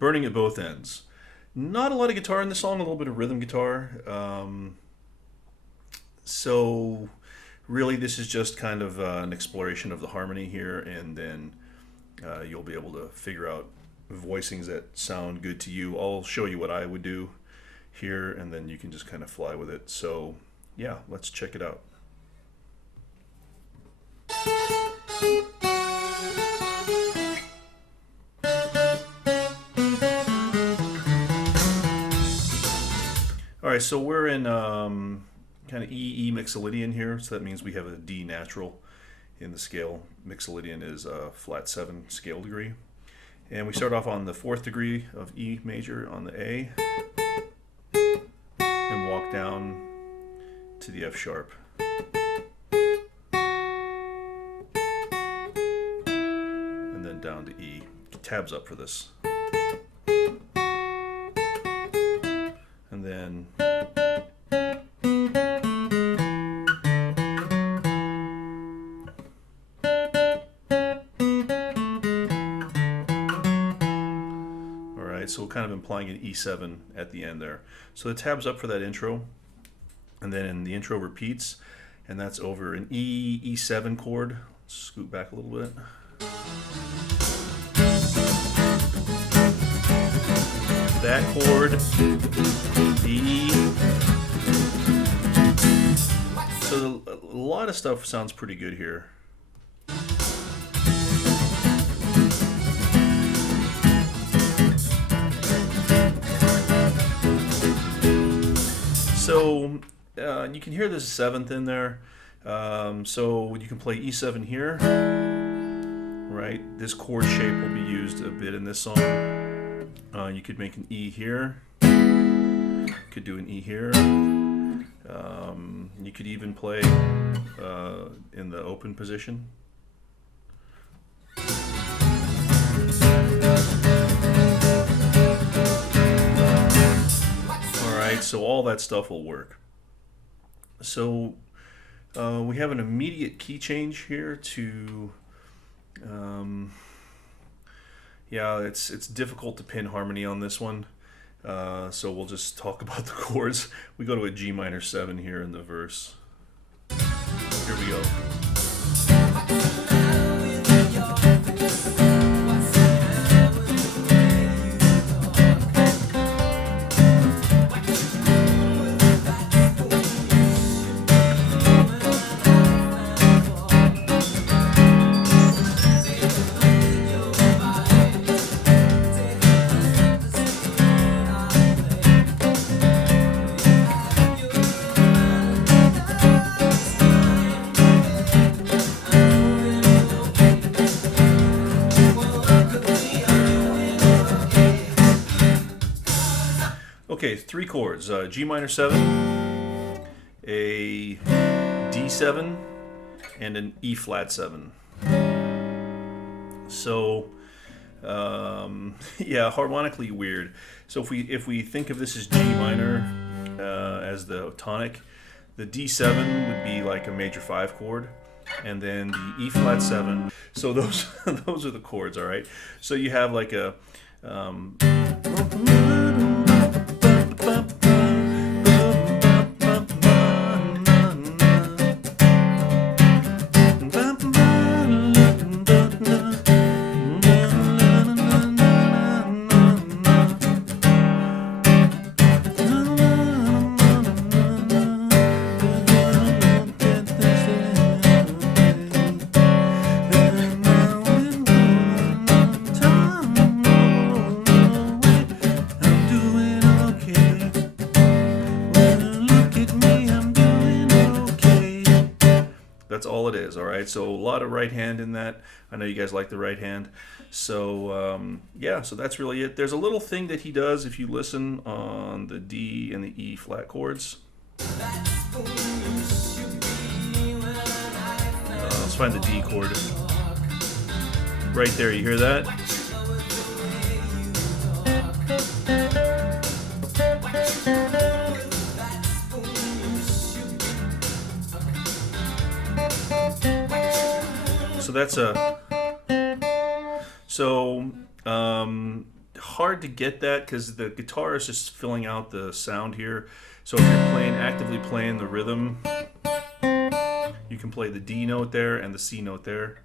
burning at both ends. Not a lot of guitar in the song, a little bit of rhythm guitar. So really this is just kind of an exploration of the harmony here, and then you'll be able to figure out voicings that sound good to you. I'll show you what I would do here, and then you can just kind of fly with it. So yeah, let's check it out. Alright, so we're in kind of E mixolydian here, so that means we have a D natural in the scale. Mixolydian is a flat 7 scale degree. And we start off on the 4th degree of E major on the A, and walk down to the F sharp. And then down to E. Tabs up for this. And then so kind of implying an E7 at the end there. So the tab's up for that intro, and then the intro repeats, and that's over an E7 chord. Let's scoot back a little bit. That chord, E. So a lot of stuff sounds pretty good here. So you can hear there's a 7th in there. So you can play E7 here, right? This chord shape will be used a bit in this song. You could make an E here. You could do an E here. You could even play in the open position. So all that stuff will work. So we have an immediate key change here to, yeah, it's difficult to pin harmony on this one. So we'll just talk about the chords. We go to a G minor 7 here in the verse. Here we go. Okay, 3 chords, G minor 7, a D7, and an E flat 7. So, yeah, harmonically weird. So if we think of this as G minor as the tonic, the D7 would be like a major 5 chord, and then the E flat 7. So those those are the chords, all right. So you have like a that's all it is, all right? So a lot of right hand in that. I know you guys like the right hand. So yeah, so that's really it. There's a little thing that he does if you listen on the D and the E flat chords. Let's find the D chord. Right there, you hear that? So that's a, so hard to get that because the guitar is just filling out the sound here. So if you're actively playing the rhythm, you can play the D note there and the C note there,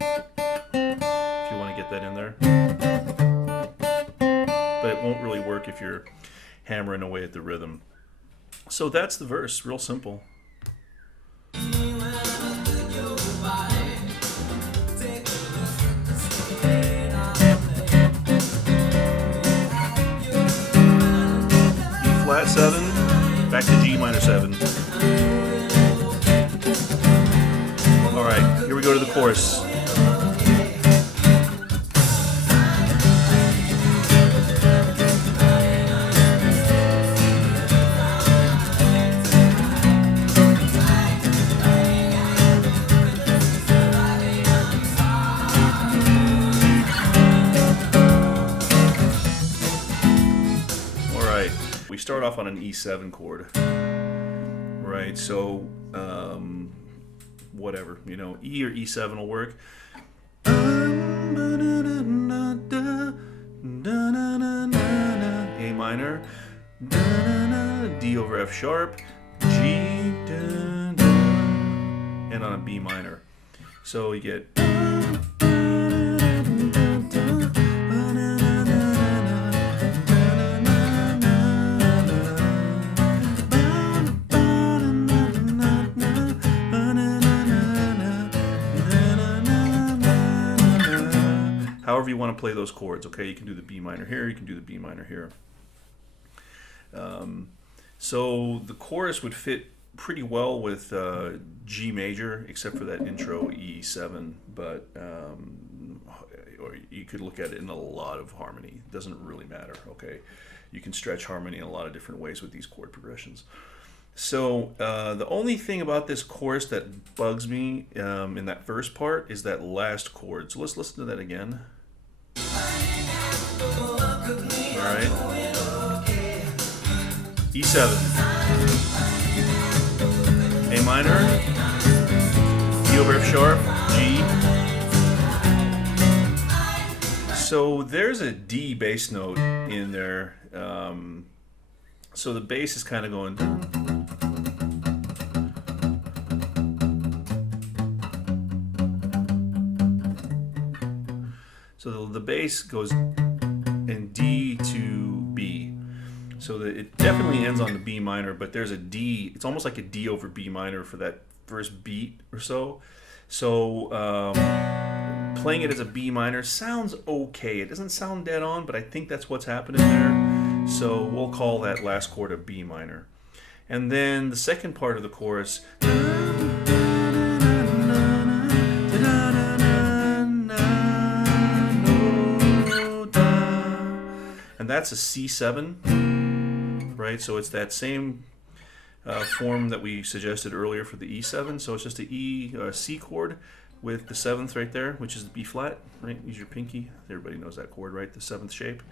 if you want to get that in there. But it won't really work if you're hammering away at the rhythm. So that's the verse, real simple. E flat 7, back to G minor 7. All right, here we go to the chorus. We start off on an E7 chord, right? So, whatever, you know, E or E7 will work. A minor, D over F sharp, G, and on a B minor. So you get. However you want to play those chords, okay? You can do the B minor here, you can do the B minor here. So the chorus would fit pretty well with G major, except for that intro E7, but or you could look at it in a lot of harmony. It doesn't really matter, okay? You can stretch harmony in a lot of different ways with these chord progressions. So the only thing about this chorus that bugs me in that first part is that last chord. So let's listen to that again. All right. E7, A minor, D over F sharp, G. So there's a D bass note in there. So the bass is kind of going. So the bass goes in D to B. So that it definitely ends on the B minor, but there's a D. It's almost like a D over B minor for that first beat or so. So playing it as a B minor sounds okay. It doesn't sound dead on, but I think that's what's happening there. So we'll call that last chord a B minor. And then the second part of the chorus. And that's a C7, right? So it's that same form that we suggested earlier for the E7. So it's just a C chord with the 7th right there, which is the B flat, right? Use your pinky. Everybody knows that chord, right? The 7th shape.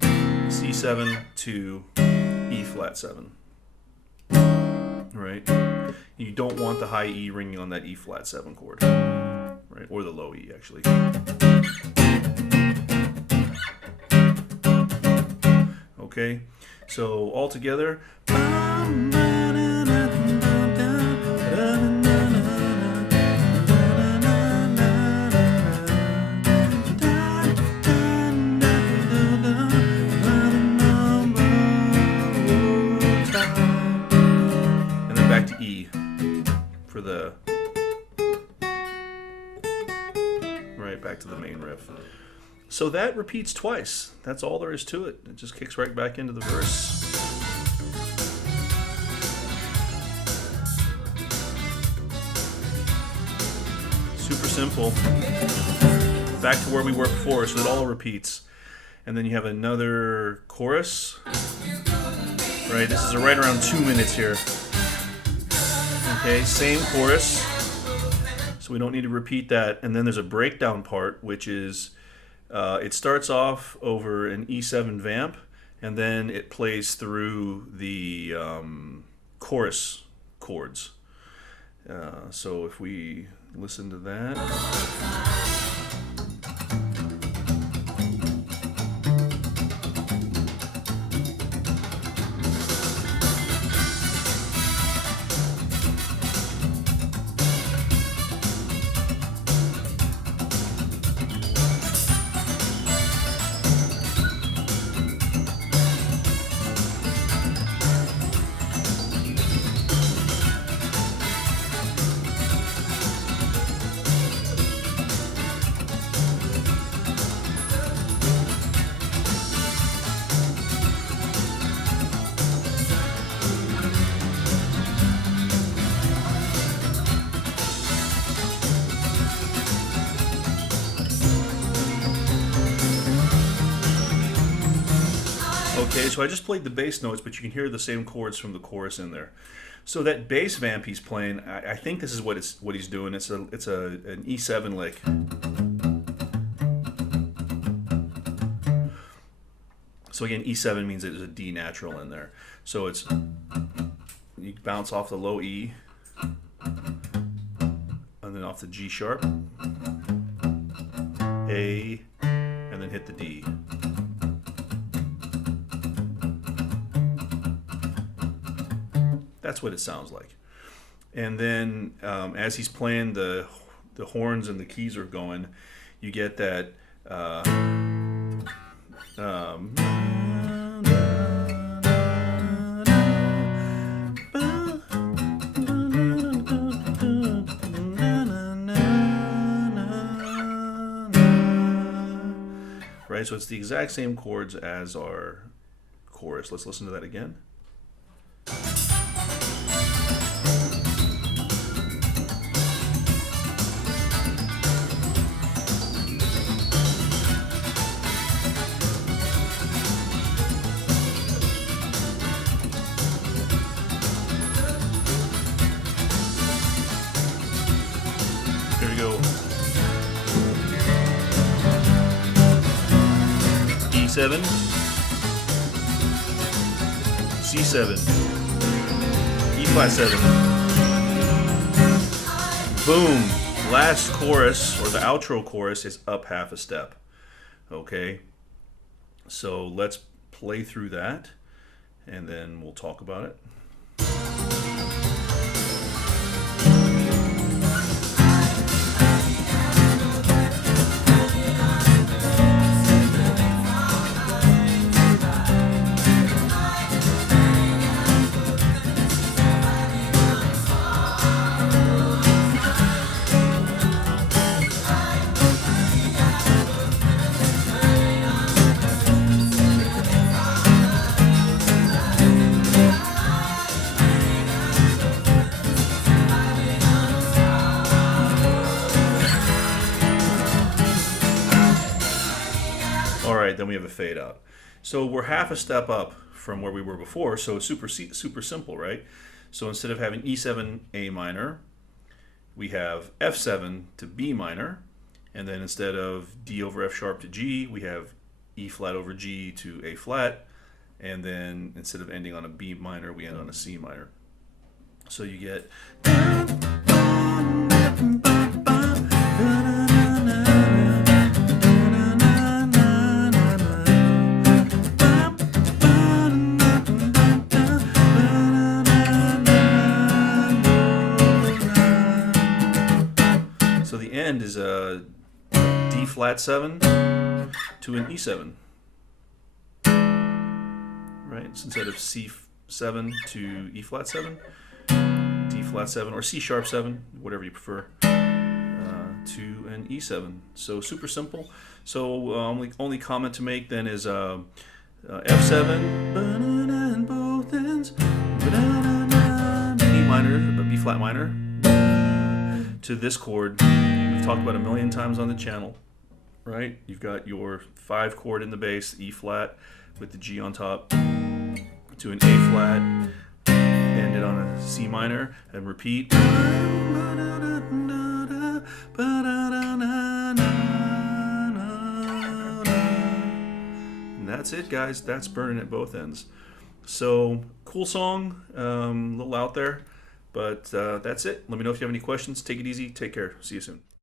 C7 to E flat 7, right? You don't want the high E ringing on that E flat 7 chord, right? Or the low E, actually. Okay, so all together. And then back to E for the, right, back to the main riff. So that repeats twice. That's all there is to it. It just kicks right back into the verse. Super simple. Back to where we were before, so it all repeats. And then you have another chorus. Right, this is right around 2 minutes here. Okay, same chorus. So we don't need to repeat that. And then there's a breakdown part, which is it starts off over an E7 vamp, and then it plays through the chorus chords. So if we listen to that. Okay, so I just played the bass notes, but you can hear the same chords from the chorus in there. So that bass vamp he's playing, I think this is what he's doing. It's an E7 lick. So again, E7 means there's a D natural in there. So it's, you bounce off the low E, and then off the G sharp, A, and then hit the D. That's what it sounds like. And then as he's playing, the horns and the keys are going, you get that right, so it's the exact same chords as our chorus. Let's listen to that again. Here we go. E7, C7, E flat 7. Boom. Last chorus, or the outro chorus, is up half a step. Okay. So let's play through that, and then we'll talk about it. Alright, then we have a fade out. So we're half a step up from where we were before, so super simple, right? So instead of having E7, A minor, we have F7 to B minor, and then instead of D over F sharp to G, we have E flat over G to A flat, and then instead of ending on a B minor, we end on a C minor. So you get end is a D flat 7 to an E7, right? So instead of C7 to E flat 7, D flat 7 or C sharp 7, whatever you prefer, to an E7. So super simple. So only comment to make then is F7, and both ends, B minor, B flat minor, to this chord we've talked about a million times on the channel, right? You've got your 5 chord in the bass, E flat with the G on top, to an A flat, end it on a C minor, and repeat. And that's it, guys. That's burning at both ends. So cool song, a little out there. But that's it. Let me know if you have any questions. Take it easy. Take care. See you soon.